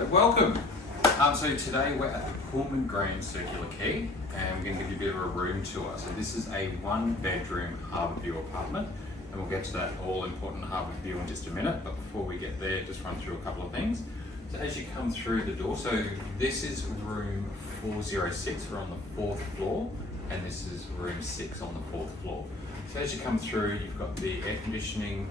So welcome. So today we're at the Pullman Quay Circular Quay and we're going to give you a bit of a room tour. So this is a 1-bedroom harbour view apartment and we'll get to that all important harbour view in just a minute, but before we get there, just run through a couple of things. So as you come through the door, so this is room 406, we're on the 4th floor, and this is room 6 on the 4th floor. So as you come through, you've got the air conditioning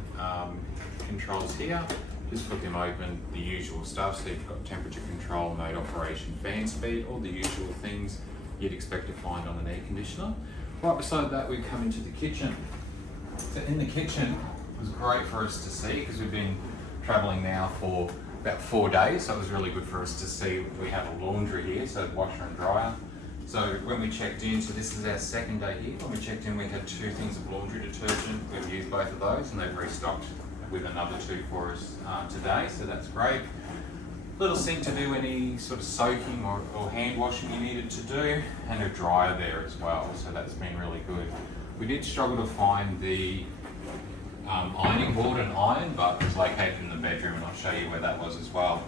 controls here. Just flip them open, the usual stuff. So you've got temperature control, mode operation, fan speed, all the usual things you'd expect to find on an air conditioner. Right beside that, we come into the kitchen. So in the kitchen, it was great for us to see because we've been traveling now for about 4 days. So it was really good for us to see. We have a laundry here, so washer and dryer. So when we checked in, so this is our second day here. When we checked in, we had 2 things of laundry detergent. We've used both of those and they've restocked with another 2 for us today, so that's great. Little sink to do any sort of soaking or hand washing you needed to do, and a dryer there as well, so that's been really good. We did struggle to find the ironing board and iron, but it's located in the bedroom and I'll show you where that was as well.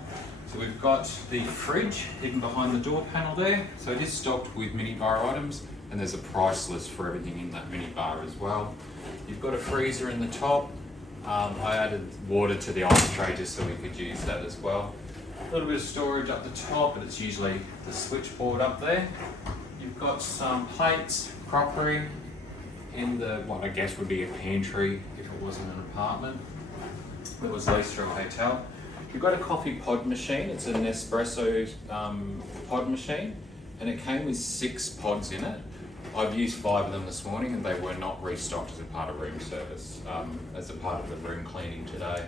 So we've got the fridge hidden behind the door panel there, so it is stocked with minibar items and there's a price list for everything in that minibar as well. You've got a freezer in the top. I added water to the ice tray just so we could use that as well. A little bit of storage up the top, but it's usually the switchboard up there. You've got some plates, crockery in the, what I guess would be a pantry if it wasn't an apartment. It was leased through a hotel. You've got a coffee pod machine. It's an espresso pod machine, and it came with 6 pods in it. I've used 5 of them this morning and they were not restocked as a part of room service, as a part of the room cleaning today.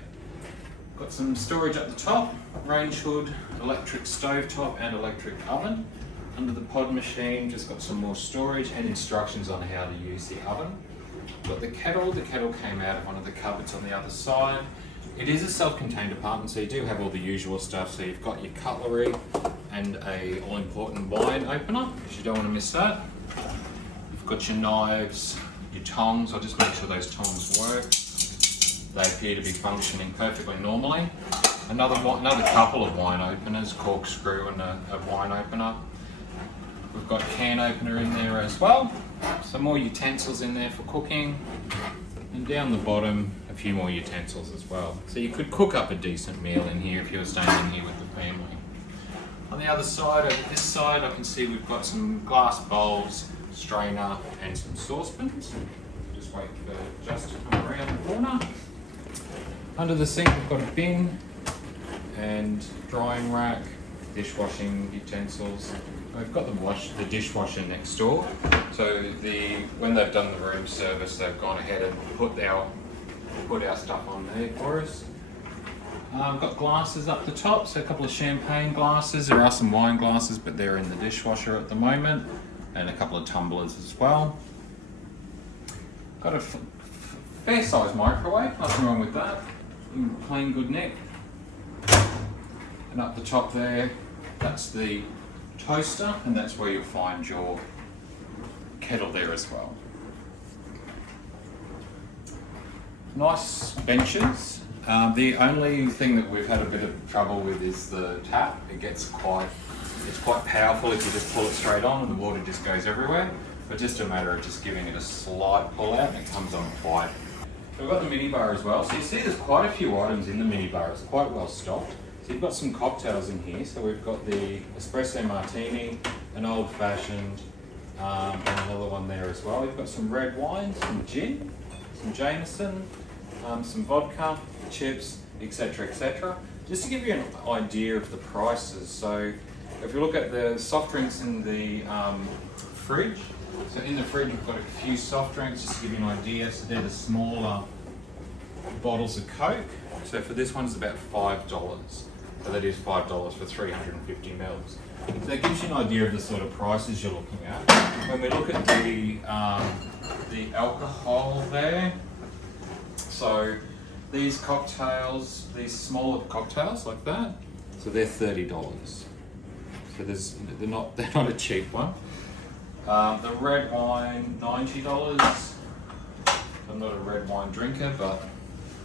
Got some storage at the top, range hood, electric stove top and electric oven. Under the pod machine, just got some more storage and instructions on how to use the oven. Got the kettle came out of one of the cupboards on the other side. It is a self-contained apartment, so you do have all the usual stuff. So you've got your cutlery and a all-important wine opener, because you don't want to miss that. Got your knives, your tongs. I'll just make sure those tongs work. They appear to be functioning perfectly normally. Another couple of wine openers, corkscrew and a wine opener. We've got a can opener in there as well. Some more utensils in there for cooking. And down the bottom, a few more utensils as well. So you could cook up a decent meal in here if you were staying in here with the family. On the other side, over this side, I can see we've got some glass bowls, strainer and some saucepans. Just wait for Just to come around the corner. Under the sink we've got a bin and drying rack, dishwashing utensils. We've got the dishwasher next door. So when they've done the room service, they've gone ahead and put our stuff on there for us. I've got glasses up the top, so a couple of champagne glasses. There are some wine glasses, but they're in the dishwasher at the moment. And a couple of tumblers as well. Got a fair sized microwave, nothing wrong with that. In plain good nick. And up the top there, that's the toaster, and that's where you'll find your kettle there as well. Nice benches. The only thing that we've had a bit of trouble with is the tap. It's quite powerful if you just pull it straight on and the water just goes everywhere. But just a matter of just giving it a slight pull out and it comes on quiet. So we've got the minibar as well. So you see there's quite a few items in the minibar. It's quite well stocked. So you've got some cocktails in here. So we've got the espresso martini, an old fashioned, and another one there as well. We've got some red wine, some gin, some Jameson, some vodka, chips, etc, etc. Just to give you an idea of the prices. So if you look at the soft drinks in the fridge, so in the fridge we've got a few soft drinks, just to give you an idea. So they're the smaller bottles of Coke. So for this one it's about $5. So that is $5 for 350 mils. So that gives you an idea of the sort of prices you're looking at. When we look at the alcohol there, so these cocktails, these smaller cocktails like that, so they're $30. So they're not a cheap one. The red wine, $90. I'm not a red wine drinker, but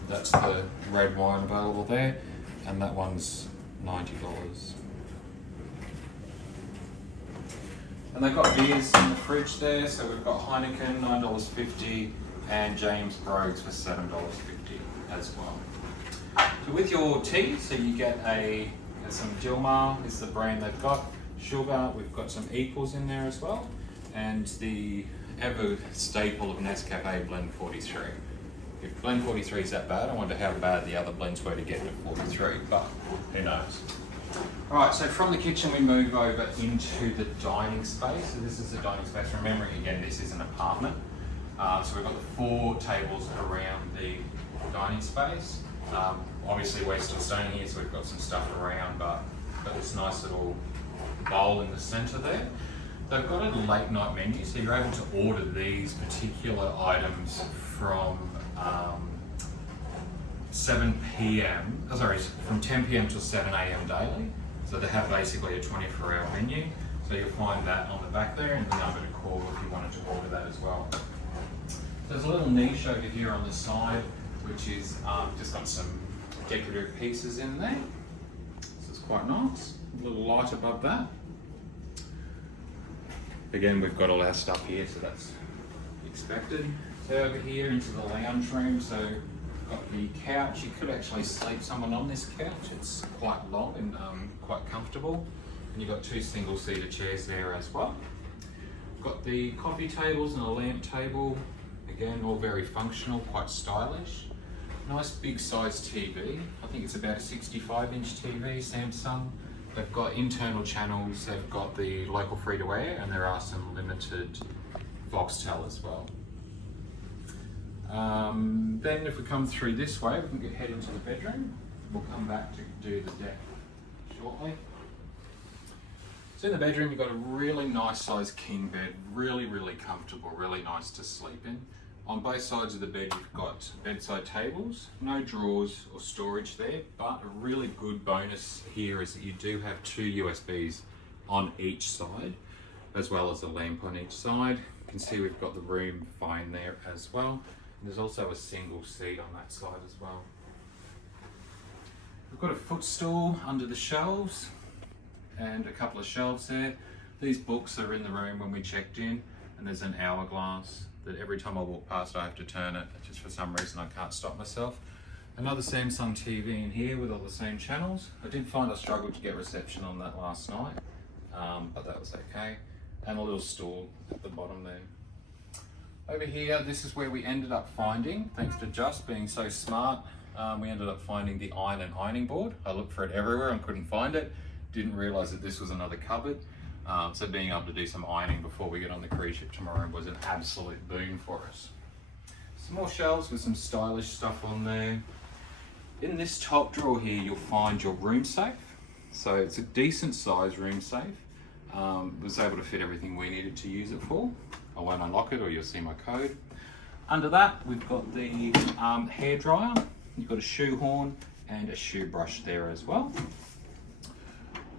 that's the red wine available there. And that one's $90. And they've got beers in the fridge there, so we've got Heineken, $9.50, and James Brogues for $7.50 as well. So with your tea, so you get some Dilmah is the brand they've got. Sugar, we've got some equals in there as well, and the ever staple of Nescafe Blend 43. If Blend 43 is that bad, I wonder how bad the other blends were to get to 43, but who knows. Alright, so from the kitchen we move over into the dining space. So this is the dining space. Remembering again, this is an apartment. So we've got the 4 tables around the dining space. Obviously we're still staying here, so we've got some stuff around, but got this nice little bowl in the centre there. They've got a late night menu, so you're able to order these particular items from 7 p.m. From 10 p.m. till 7 a.m. daily. So they have basically a 24-hour menu. So you'll find that on the back there, and the number to call if you wanted to order that as well. There's a little niche over here on the side, which is just got some decorative pieces in there. So it's quite nice. A little light above that. Again, we've got all our stuff here, so that's expected. So over here into the lounge room, so got the couch. You could actually sleep someone on this couch. It's quite long and quite comfortable. And you've got 2 single-seater chairs there as well. Got the coffee tables and a lamp table. Again, all very functional, quite stylish. Nice big size TV. I think it's about a 65-inch TV, Samsung. They've got internal channels, they've got the local free-to-air, and there are some limited Foxtel as well. Then if we come through this way, we can head into the bedroom. We'll come back to do the deck shortly. So in the bedroom, you've got a really nice size king bed, really comfortable, really nice to sleep in. On both sides of the bed, you've got bedside tables, no drawers or storage there, but a really good bonus here is that you do have 2 USBs on each side, as well as a lamp on each side. You can see we've got the room phone there as well. And there's also a single seat on that side as well. We've got a footstool under the shelves and a couple of shelves there. These books are in the room when we checked in, and there's an hourglass that every time I walk past I have to turn it. Just for some reason I can't stop myself. Another Samsung TV in here with all the same channels. I did find I struggled to get reception on that last night, but that was okay. And a little stool at the bottom there. Over here, this is where we ended up finding, thanks to Just being so smart, we ended up finding the iron and ironing board. I looked for it everywhere and couldn't find it. Didn't realise that this was another cupboard. So being able to do some ironing before we get on the cruise ship tomorrow was an absolute boon for us. Some more shelves with some stylish stuff on there. In this top drawer here, you'll find your room safe. So it's a decent sized room safe. Was able to fit everything we needed to use it for. I won't unlock it or you'll see my code. Under that, we've got the hairdryer. You've got a shoehorn and a shoe brush there as well.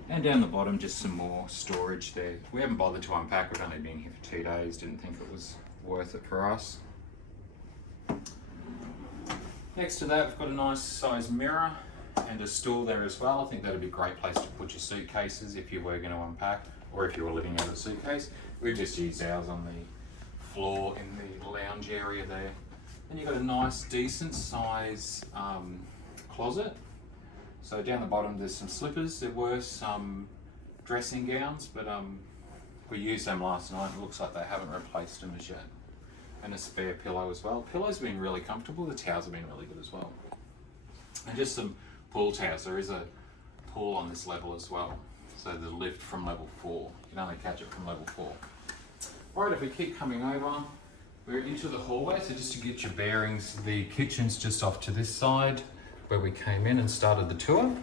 And down the bottom, just some more storage there. We haven't bothered to unpack. We've only been here for 2 days. Didn't think it was worth it for us. Next to that, we've got a nice size mirror and a stool there as well. I think that'd be a great place to put your suitcases if you were going to unpack, or if you were living out of a suitcase. We've just used ours on the floor in the lounge area there. And you've got a nice, decent size closet. So down the bottom there's some slippers. There were some dressing gowns, but we used them last night. It looks like they haven't replaced them as yet. And a spare pillow as well. Pillows have been really comfortable. The towels have been really good as well. And just some pool towels. There is a pool on this level as well. So the lift from level 4. You can only catch it from level 4. Alright, if we keep coming over, we're into the hallway. So just to get your bearings, the kitchen's just off to this side where we came in and started the tour.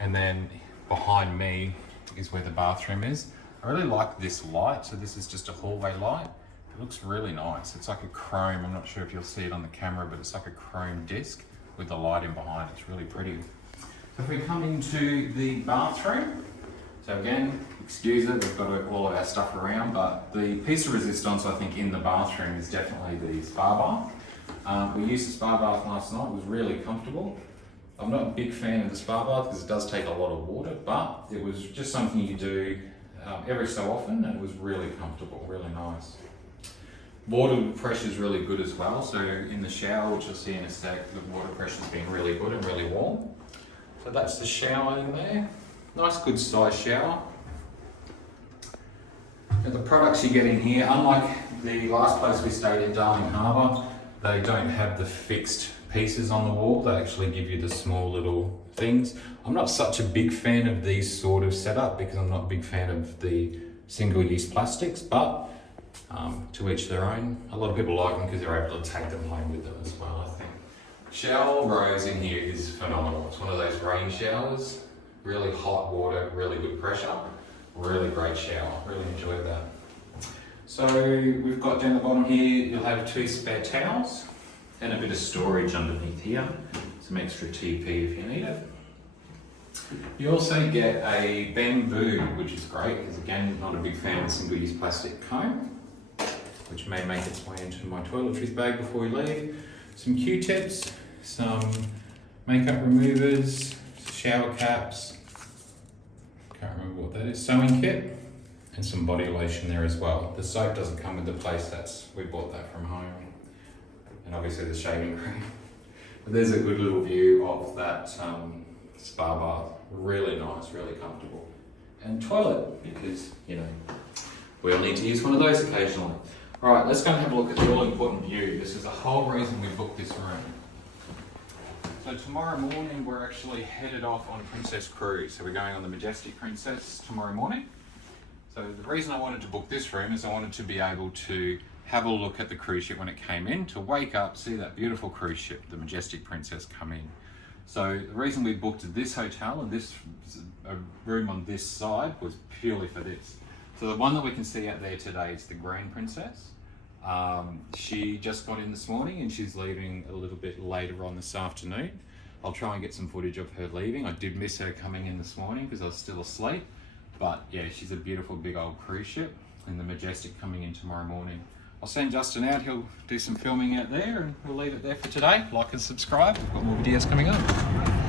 And then behind me is where the bathroom is. I really like this light. So this is just a hallway light. It looks really nice. It's like a chrome. I'm not sure if you'll see it on the camera, but it's like a chrome disc with the light in behind. It's really pretty. So if we come into the bathroom, so again, excuse it, we've got all of our stuff around, but the piece of resistance I think in the bathroom is definitely the spa bath. We used the spa bath last night. It was really comfortable. I'm not a big fan of the spa bath because it does take a lot of water, but it was just something you do every so often, and it was really comfortable, really nice. Water pressure is really good as well, so in the shower, which you'll see in a sec, the water pressure's been really good and really warm. So that's the shower in there. Nice good size shower. And the products you get in here, unlike the last place we stayed in, Darling Harbour, they don't have the fixed pieces on the wall. They actually give you the small little things. I'm not such a big fan of these sort of setup because I'm not a big fan of the single-use plastics, but to each their own. A lot of people like them because they're able to take them home with them as well, I think. Shower rose in here is phenomenal. It's one of those rain showers, really hot water, really good pressure, really great shower. Really enjoyed that. So we've got down the bottom here, you'll have 2 spare towels and a bit of storage underneath here. Some extra TP if you need it. You also get a bamboo, which is great because again, not a big fan of single-use plastic comb, which may make its way into my toiletries bag before we leave. Some Q-tips, some makeup removers, shower caps, can't remember what that is, sewing kit, and some body lotion there as well. The soap doesn't come with the place, we bought that from home. And obviously the shaving cream. But there's a good little view of that spa bath. Really nice, really comfortable. And toilet, because, you know, we all need to use one of those occasionally. All right, let's go and have a look at the all-important view. This is the whole reason we booked this room. So tomorrow morning, we're actually headed off on Princess Cruise. So we're going on the Majestic Princess tomorrow morning. So the reason I wanted to book this room is I wanted to be able to have a look at the cruise ship when it came in, to wake up, see that beautiful cruise ship, the Majestic Princess, come in. So the reason we booked this hotel and this room on this side was purely for this. So the one that we can see out there today is the Grand Princess. She just got in this morning and she's leaving a little bit later on this afternoon. I'll try and get some footage of her leaving. I did miss her coming in this morning because I was still asleep. But yeah, she's a beautiful big old cruise ship, and the Majestic coming in tomorrow morning. I'll send Justin out, he'll do some filming out there, and we'll leave it there for today. Like and subscribe, we've got more videos coming up.